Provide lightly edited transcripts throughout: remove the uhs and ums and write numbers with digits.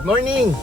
Good morning!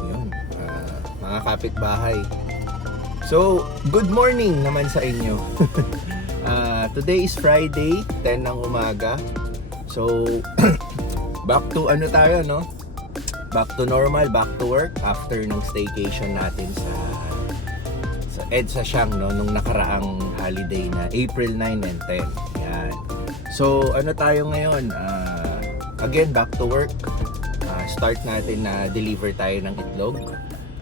Yun, mga kapitbahay. So, good morning naman sa inyo. Today is Friday, 10 ng umaga. So, back to ano tayo, no? Back to normal, back to work after ng staycation natin sa EDSA Siang, no? Nung nakaraang holiday na April 9 and 10. Yan. So, ano tayo ngayon? Again, back to work. Start natin na deliver tayo ng itlog.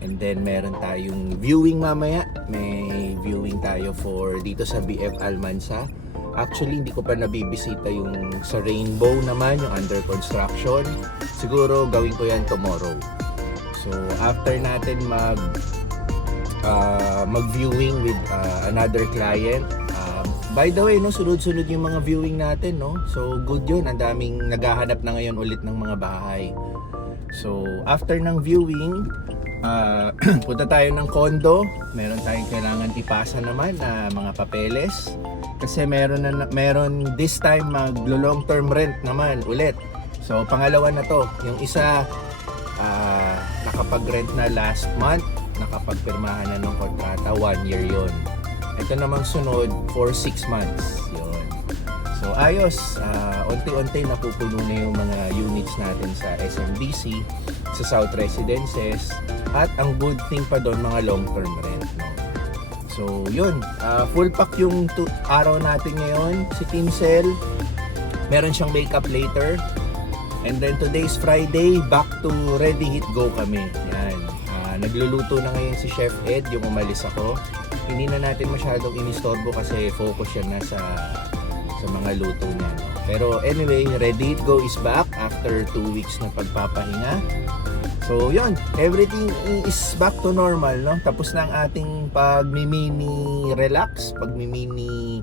And then, meron tayong viewing mamaya. May viewing tayo for dito sa BF Almansa. Actually, hindi ko pa nabibisita yung sa Rainbow naman, yung under construction. Siguro, gawin ko yan tomorrow. So, after natin mag-viewing with another client. By the way, no, sunod-sunod yung mga viewing natin, no? So, good yun. Ang daming naghahanap na ngayon ulit ng mga bahay. So, after ng viewing, punta tayo ng condo. Meron tayong kailangan ipasa naman na mga papeles. Kasi meron this time long term rent naman ulit. So, pangalawa na to. Yung isa, nakapag-rent na last month. Nakapagpirmahan na ng kontrata, 1 year yon. Ito namang sunod for 6 months yon. So ayos, unti-unti napupuno na yung mga units natin sa SMBC, sa South Residences, at ang good thing pa doon, mga long-term rent, no? So yun, full pack yung araw natin ngayon. Si Teamcell, meron siyang makeup later. And then today's Friday, back to ready hit go kami. Yan. Nagluluto na ngayon si Chef Ed, yung umalis ako. Hindi na natin masyadong inistorbo kasi focus siya na sa mga luto niya, no? Pero anyway, Ready It Go is back after 2 weeks na pagpapahinga. So yun, everything is back to normal, no? Tapos na ang ating pag-mini relax, pag-mini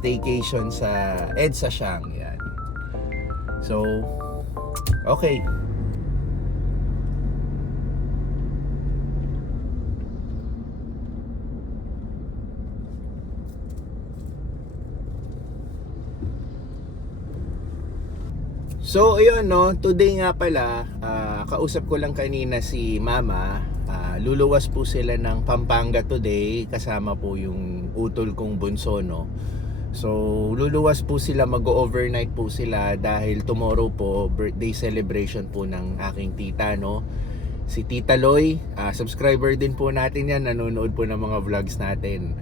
staycation sa EDSA Siang. Yan. So, okay. So ayun, no, today nga pala, kausap ko lang kanina si Mama. Luluwas po sila ng Pampanga today, kasama po yung utol kong bunso, no. So luluwas po sila, mag-overnight po sila dahil tomorrow po birthday celebration po ng aking tita, no. Si Tita Loy, subscriber din po natin yan, nanonood po ng mga vlogs natin.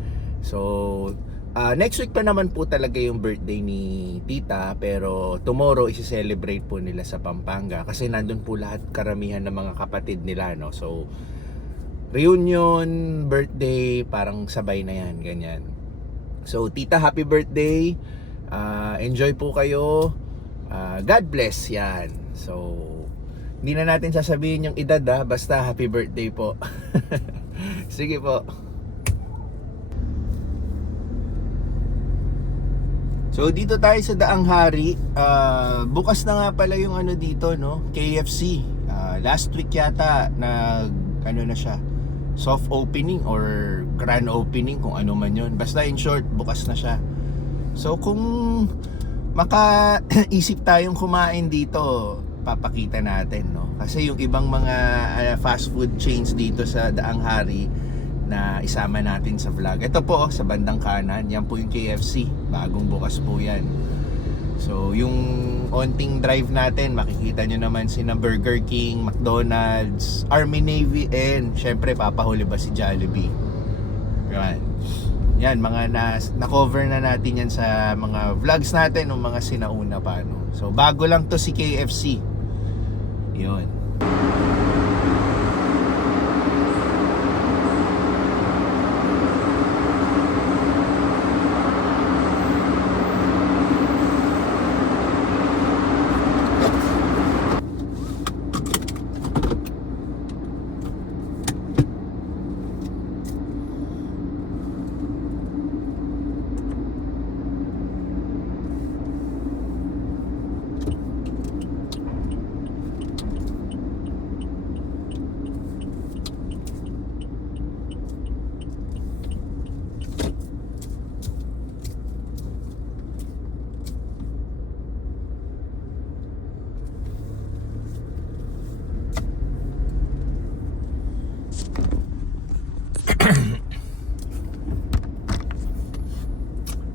So next week pa naman po talaga yung birthday ni tita, pero tomorrow isi-celebrate po nila sa Pampanga kasi nandun po lahat, karamihan ng mga kapatid nila, no. So reunion, birthday, parang sabay na yan, ganyan. So tita, happy birthday. Enjoy po kayo. God bless, yan. So hindi na natin sasabihin yung edad, basta happy birthday po. Sige po. So dito tayo sa Daang Hari. Bukas na nga pala yung ano dito, no, KFC. Last week yata ano na siya, soft opening or grand opening, kung ano man yun. Basta in short, bukas na siya. So kung makaisip tayong kumain dito, papakita natin, no. Kasi yung ibang mga fast food chains dito sa Daang Hari na isama natin sa vlog. Ito po, sa bandang kanan, yan po yung KFC. Bagong bukas po yan. So, yung onting drive natin, makikita nyo naman sina Burger King, McDonald's, Army Navy, and syempre, papahuli ba si Jollibee. Yan. Yan, mga na-cover na natin yan sa mga vlogs natin, o mga sinauna pa, no? So, bago lang to si KFC. Yun.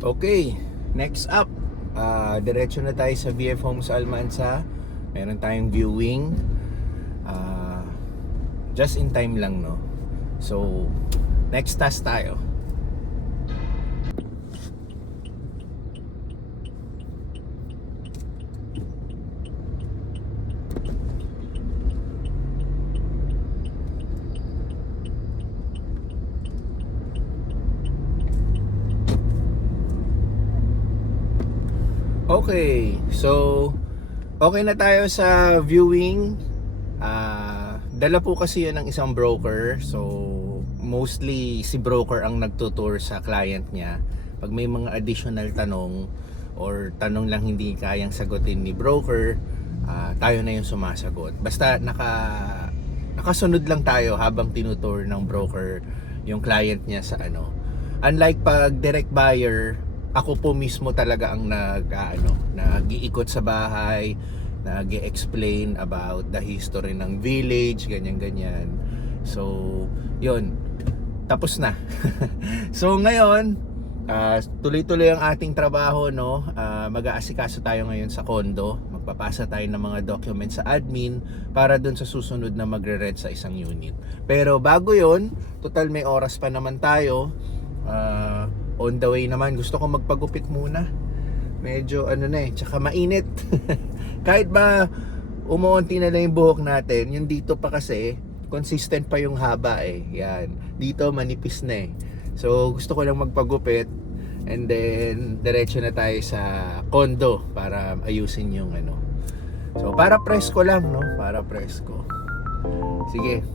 Okay, next up, diretso na tayo sa VF Homes Almansa. Meron tayong viewing. Just in time lang, no? So, next task tayo. Okay, so okay na tayo sa viewing. Dala po kasi yun ng isang broker. So mostly si broker ang nagtutour sa client niya. Pag may mga additional tanong or tanong lang hindi kayang sagutin ni broker, tayo na yung sumasagot. Basta nakasunod lang tayo habang tinutour ng broker yung client niya sa ano. Unlike pag direct buyer, ako po mismo talaga ang nag-iikot sa bahay, nag-explain about the history ng village, ganyan-ganyan. So, yun. Tapos na. So, ngayon, tuloy-tuloy ang ating trabaho, no? Mag-aasikaso tayo ngayon sa condo. Magpapasa tayo ng mga documents sa admin para dun sa susunod na magre-rent sa isang unit. Pero bago yun, total may oras pa naman tayo. On the way naman, gusto ko magpagupit muna. Medyo tsaka mainit. Kahit ba umuunti na lang yung buhok natin, yung dito pa kasi consistent pa yung haba Yan. Dito manipis na So gusto ko lang magpagupit and then diretso na tayo sa condo para ayusin yung So para presko lang, no? Para presko. Sige.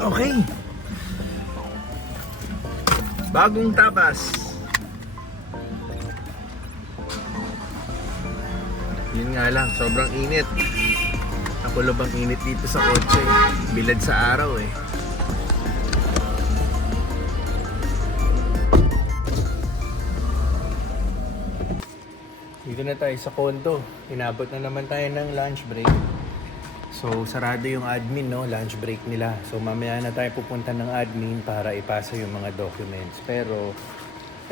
Okay. Bagong tabas. Yun nga lang, sobrang init. Nakulob ang init dito sa kotse. Bilad sa araw Dito na tayo sa condo. Inabot na naman tayo ng lunch break. So, sarado yung admin, no? Lunch break nila. So, mamaya na tayo pupunta ng admin para ipasa yung mga documents. Pero,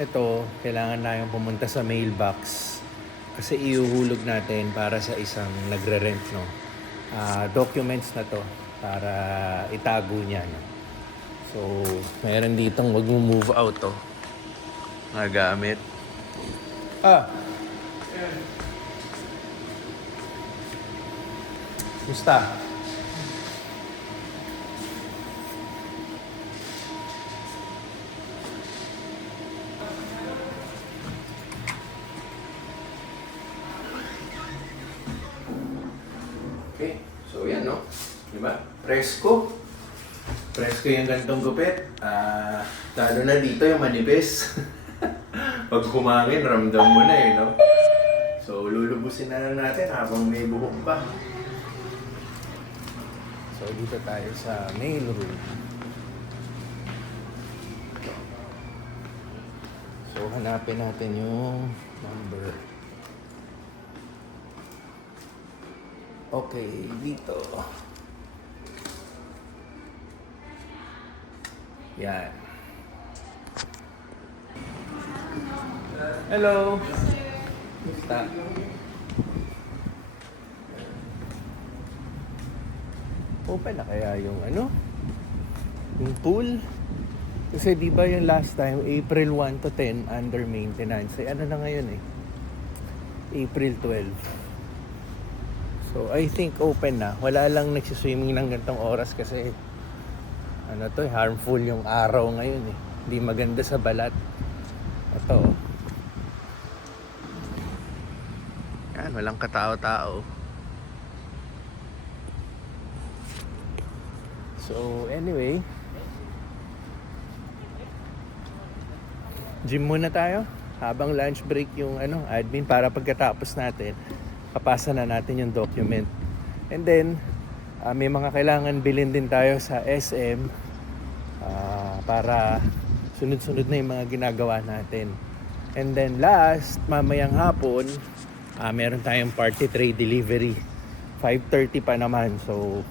ito, kailangan na yung pumunta sa mailbox. Kasi iuhulog natin para sa isang nagre-rent, no? Documents na to para itago niya, no? So, mayroon ditong mag-move out, to. Mga gamit. Gusta? Okay, so yan, no? Diba? Presko. Presko yung gantong gupit. Lalo na dito yung manipis. Pag humangin, ramdam mo na no? So, lulubusin na lang natin habang may buhok pa. So, dito tayo sa mail room. So, hanapin natin yung number. Okay, dito. Yan. Hello. Basta. Open na kaya yung yung pool? Kasi di ba yung last time, April 1 to 10 under maintenance. Na ngayon April 12. So I think open na. Wala lang nagsiswimming ng gantong oras kasi harmful yung araw ngayon Hindi maganda sa balat. Ito. Yan, walang katao-tao. So anyway, gym muna tayo habang lunch break yung admin, para pagkatapos natin papasa na natin yung document. And then may mga kailangan bilhin din tayo sa SM para sunod-sunod na yung mga ginagawa natin. And then last, mamayang hapon, meron tayong party tray delivery. 5:30 pa naman. So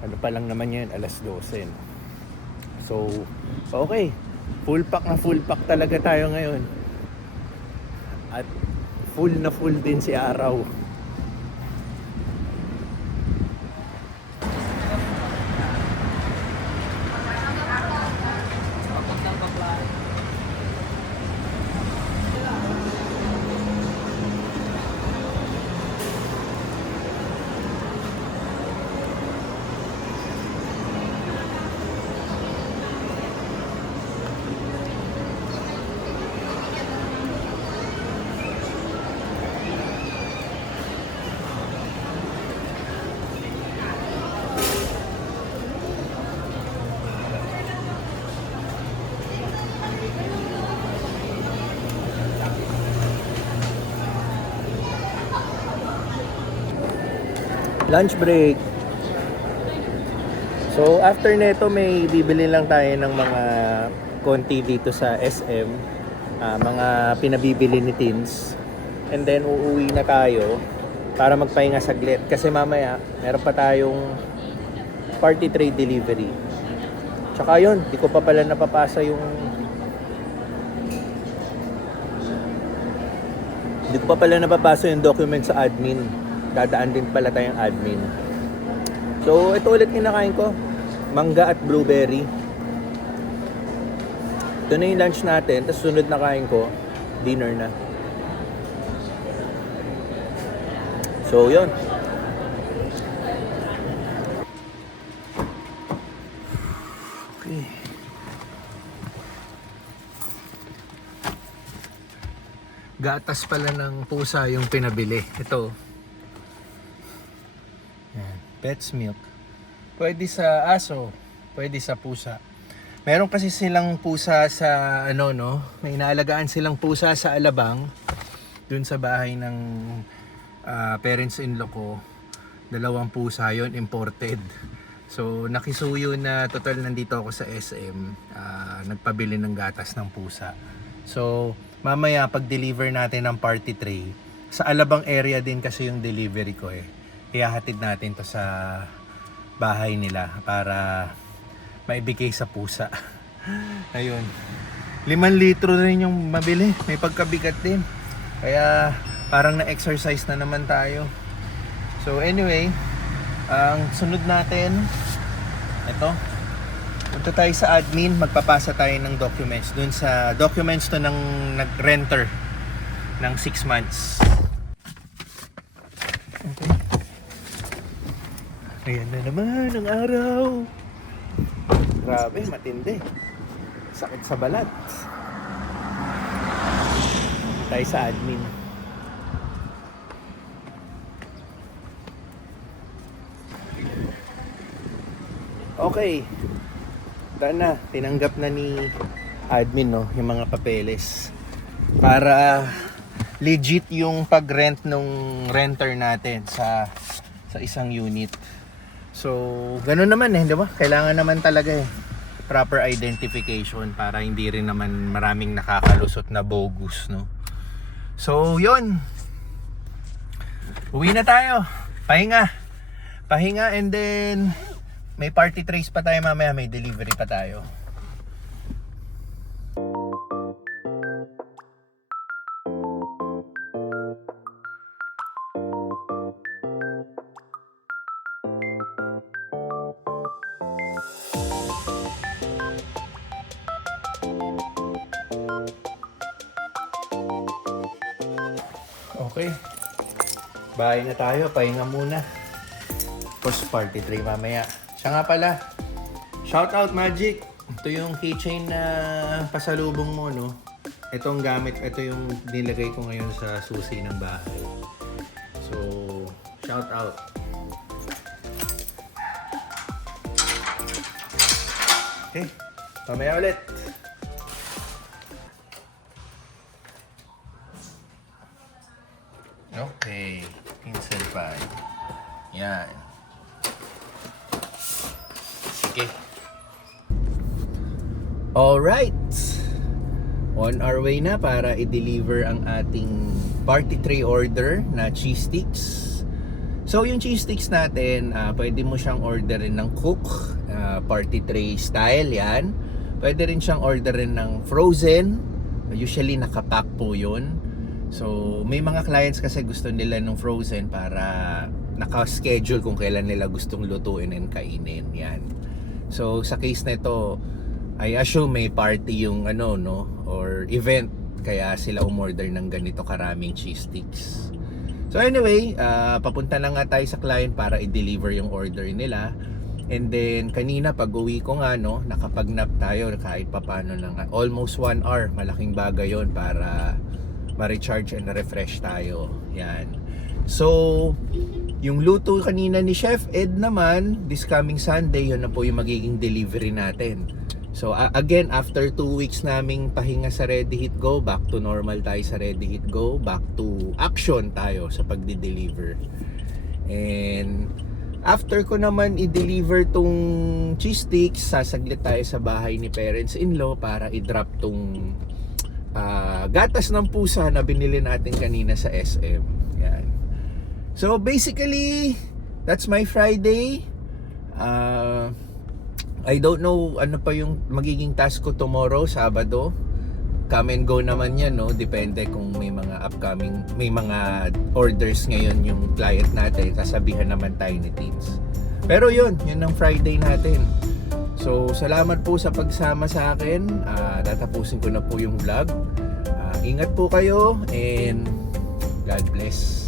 ano pa lang naman yun, alas 12. So okay, full pack talaga tayo ngayon. At full na full din si Araw. Lunch break. So after neto, may bibili lang tayo ng mga konti dito sa SM, mga pinabibili ni Teens. And then uuwi na tayo para magpahinga saglit, kasi mamaya meron pa tayong party tray delivery. Tsaka yun, di ko pa pala napapasa yung document sa admin. Dadaan din pala tayong admin. So ito ulit kinakain ko, mangga at blueberry. Ito na yung lunch natin. Tapos sunod na kain ko, dinner na. So yun. Okay. Gatas pala ng pusa yung pinabili. Ito. Pet's milk. Pwede sa aso, pwede sa pusa. Meron kasi silang pusa sa may inaalagaan silang pusa sa Alabang, dun sa bahay ng parents-in-law ko. 2 pusa yon, imported. So nakisuyo na, total nandito ako sa SM, nagpabili ng gatas ng pusa. So mamaya pag deliver natin ng party tray, sa Alabang area din kasi yung delivery ko ihahatid natin to sa bahay nila para maibigay sa pusa. Ayun. 5 litro rin yung mabili. May pagkabigat din. Kaya parang na-exercise na naman tayo. So anyway, ang sunod natin, ito. Punta tayo sa admin, magpapasa tayo ng documents. Dun sa documents to ng nag-renter ng 6 months. Okay. Ayan na naman ang araw. Grabe, matindi. Sakit sa balat. Tayo sa admin. Okay. Na, tinanggap na ni admin yung mga papeles. Para legit yung pag-rent nung renter natin sa isang unit. So, ganun naman di ba? Kailangan naman talaga proper identification para hindi rin naman maraming nakakalusot na bogus, no? So, yun. Uwi na tayo. Pahinga, and then may party trays pa tayo mamaya, may delivery pa tayo. Okay. Bahay na tayo, pahinga muna. Post party tray mamaya. Siya nga pala, shout out Magic. Ito yung keychain na pasalubong mo, no? Itong gamit, ito yung nilagay ko ngayon sa susi ng bahay. So, shout out. Okay, mamaya ulit. Okay, pinsan pie. Yan. Sige. Alright. On our way na para i-deliver ang ating party tray order na cheese sticks. So yung cheese sticks natin, pwede mo siyang orderin ng cook, party tray style yan. Pwede rin siyang orderin ng frozen. Usually nakapack po yun. So may mga clients kasi gusto nila ng frozen para naka-schedule kung kailan nila gustong lutuin and kainin. Yan. So sa case na ito, I assume may party yung or event, kaya sila umorder ng ganito karaming cheese sticks. So anyway, papunta na nga tayo sa client para i-deliver yung order nila. And then kanina pag uwi ko nga nakapag-nap tayo kahit papano ng almost 1 hour. Malaking bagay yon para ma-recharge and refresh tayo. Yan. So yung luto kanina ni Chef Ed naman, this coming Sunday, yun na po yung magiging delivery natin. So again, after 2 weeks naming pahinga sa Ready Hit Go, back to normal tayo sa Ready Hit Go, back to action tayo sa pagdi-deliver. And after ko naman i-deliver tong cheese sticks, sasaglit tayo sa bahay ni parents-in-law para i-drop tong gatas ng pusa na binili natin kanina sa SM. Yan. So basically, that's my Friday. I don't know ano pa yung magiging task ko tomorrow, Sabado. Come and go naman yan, depende kung may mga upcoming, may mga orders ngayon yung client natin, sasabihan naman tayo ni Teens. Pero yun ang Friday natin. So salamat po sa pagsama sa akin. Tatapusin ko na po yung vlog. Ingat po kayo and God bless.